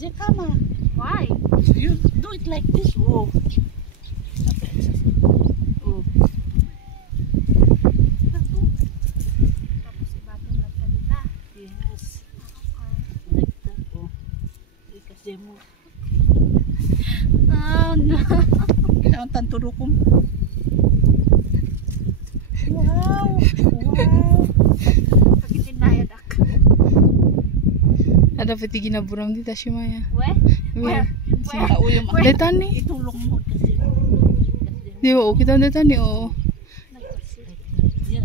Jekama. Why? You do it like this. Oh. Oh. Tapos ibatong lang salita. Yes. Okay. Like that. Oh. Kasi mo. Oh no. Kailangan tanturo ko. Wow. Wow. Pagitin na yun ako. Ada pati ginaburam dito si Maya. Where? Uyong ako. Detan ni. Itulong mo kasi. Di ba? Kita detan ni. Oo. Yan.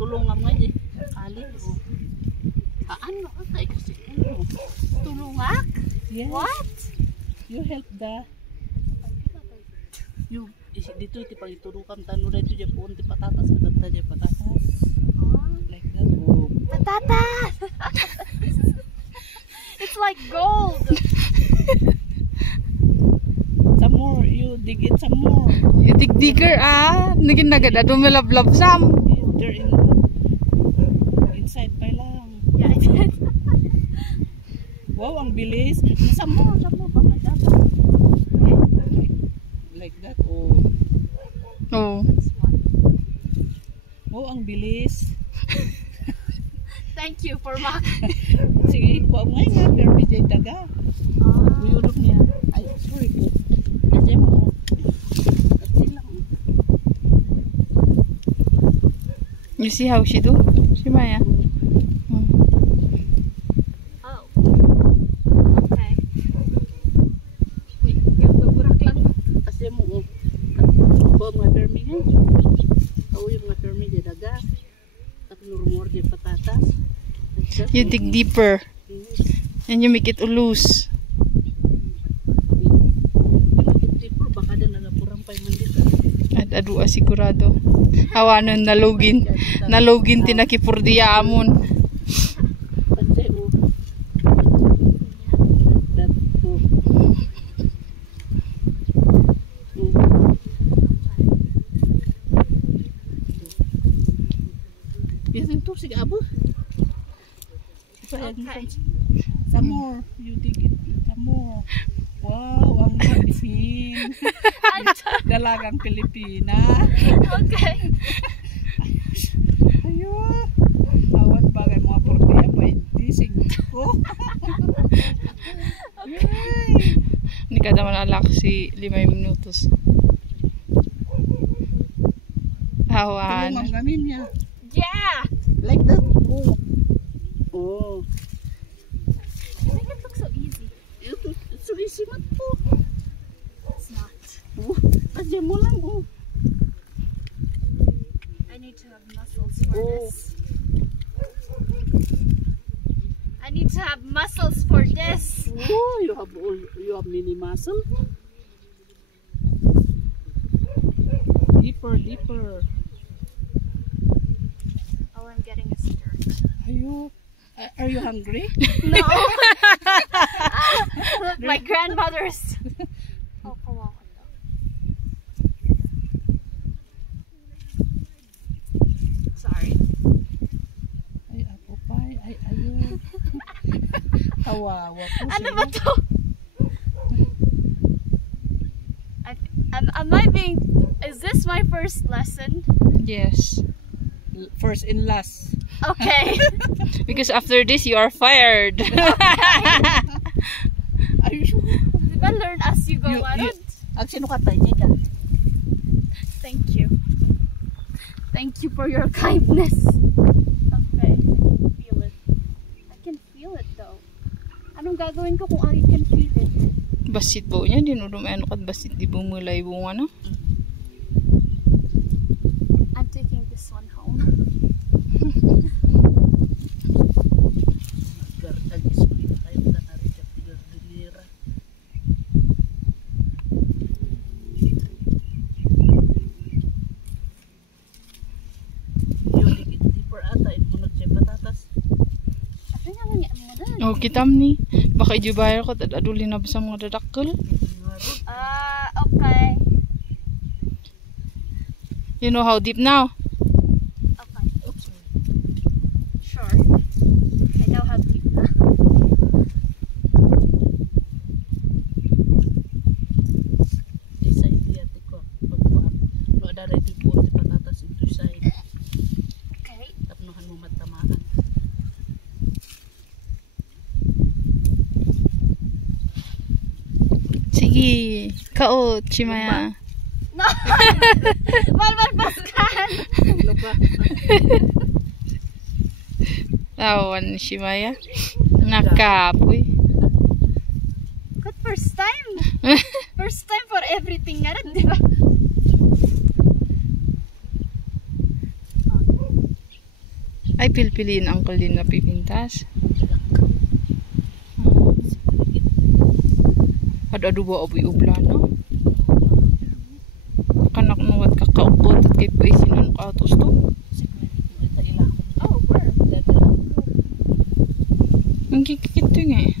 Tulungan mo eh. Alit. Oh. Ano? Ay kasi. Tulungak? Yes. What? You help the. You dito iti pagiturukan tanu dito je pun ti patatas kadata je patatas. Oh. Like that. Oh. Patatas! It's like gold! Some more. You dig it some more. Itik digger Naging nagada dumelablab sam. They're inside pa lang. Yeah, I did. Wow, ang bilis. Some more. Baka dapat. Like that. Oh. Oo. Wow, ang bilis. Thank you for my... Sige, kuha mo nga. Pero BJ daga. Uyulog niya. Ay, sorry po. Kasi mo. Kasi lang. You see how she do? Si Maya. Oh. Okay. Wait, burak lang. Kasi mo. Kuha mga permi nga. Kuha yung mga permi di daga. At nurumor di patatas. You dig deeper. And you make it loose. Baka na nagapurang pa yung mandita. At adua sigurado. Hawanon nalugin. Nalugin tinakipurdiya amon. Kasi that yes, ito sige abo. Okay. Some more. You dig it. Some more. Wow, ang Pilipin. Dalagang Pilipina. Okay. Ayun. Awan bagay mga portiya pa indising ko. Hindi ka naman alak si 5 minutos. Hawan. Tulungan kami niya. Yeah! Like that. Oh. Oh. You make it look so easy. It's so easy man po. It's not. Oh. Kasi mo lang. Oh. I need to have muscles for this. I need to have muscles for this. Oh, you have mini muscle. Deeper, deeper. Oh, I'm getting a stir. Are you hungry? No. Look, my grandmother's. Oh, kawawa daw. Sorry. Ay, ako pa. Ay, ayun. Kawawa po. Ano ba to? Am I being... Is this my first lesson? Yes. First and last. Okay. Because after this, you are fired. Ayun. Diba learn as you go, Arad? Ang sinukatay niya ka. Thank you. Thank you for your kindness. Okay. Feel it. I can feel it though. Anong gagawin ko kung I can feel it? Basit po niya. Dinudumano kat basit di bumulay bunga na. I'm taking this one home. Oh, kitam ni. Baka ijubayar ko at adulin na sa mga dadakkel. Okay. You know how deep now? Okay. Sure. I know how deep. Kaot, Chimaya. No! Malmal paskan! Lupa. Tawan, Chimaya. Nakapoy. Good first time! First time for everything nga rin, di ba? Ay, pilpiliin ang din na pipintas. Adu ba aboy ublan, no? Kanak nuwat kakaupot at kay paisinan ka atos to. Oh, where? Ang kikikit to nga eh.